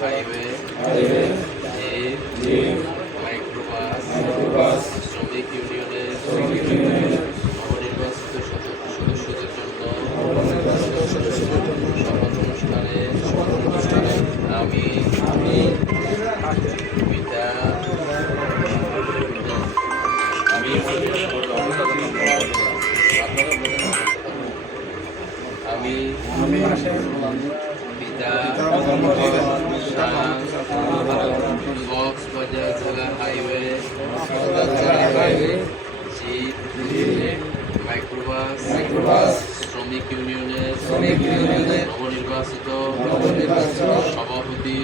Highway microbus শ্রমিক ইউনিয়নের নবনির্বাচিত সদস্যদের জন্য শপথ অনুষ্ঠানে আমি পিতা পিতা কক্সবাজার জেলা হাইওয়ে জিপ মাইক্রোবাস শ্রমিক ইউনিয়নের নবনির্বাচিত সভাপতি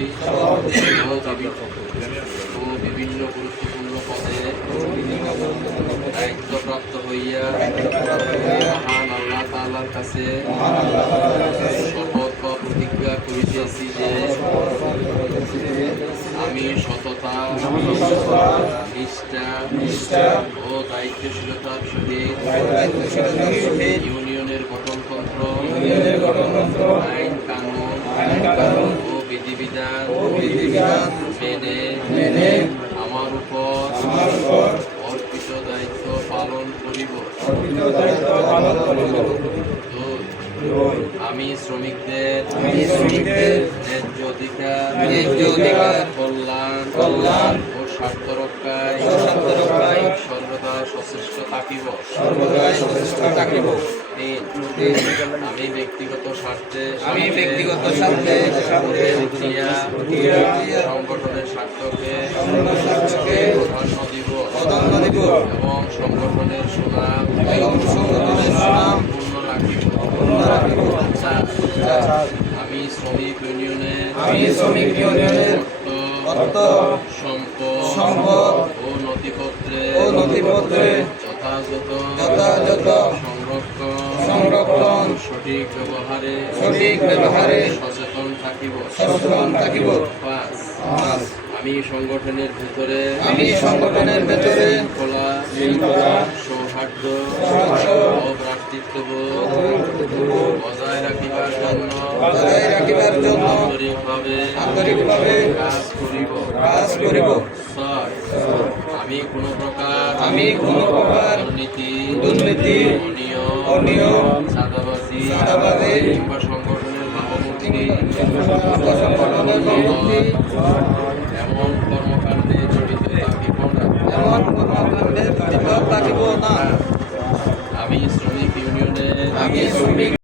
ও বিভিন্ন গুরুত্বপূর্ণ পদে দায়িত্বপ্রাপ্ত হইয়া মহান আল্লাহ তাআলার কাছে শপথ বা প্রতিজ্ঞা করিতেছি যে আমি সততা নিষ্ঠা ও দায়িত্বশীলতার সহিত ইউনিয়নের গঠনতন্ত্র আইন কানুন ও বিধিবিধান মেনে আমার উপর অর্পিত দায়িত্ব পালন করিব। আমি শ্রমিকদের ন্যায্য অধিকার কল্যাণ ও স্বার্থ রক্ষায় সর্বদা সচেষ্ট থাকিব। আমি ব্যক্তিগত স্বার্থে সংগঠনের স্বার্থকে প্রাধান্য দিব এবং সংগঠনের সুনাম পূর্ণ রাখিব। আমি শ্রমিক ইউনিয়নের অর্থ সম্পদ ও নথিপত্রে যথাযথ সংরক্ষণ সঠিক ব্যবহারে সচেতন থাকিব। 5 আমি সংগঠনের ভেতরে শৃঙ্খলা সৌহার্দ্য ও ভ্রাতৃত্ববোধ বজায় রাখিবার জন্য আন্তরিকভাবে কাজ করিব। 6 আমি কোনো প্রকার দুর্নীতি অনিয়ম চাঁদাবাজি কিংবা সংগঠনের ভাবমূর্তি এমন কর্মকাণ্ডে জড়িত থাকিব না। আমি শ্রমিক ইউনিয়নের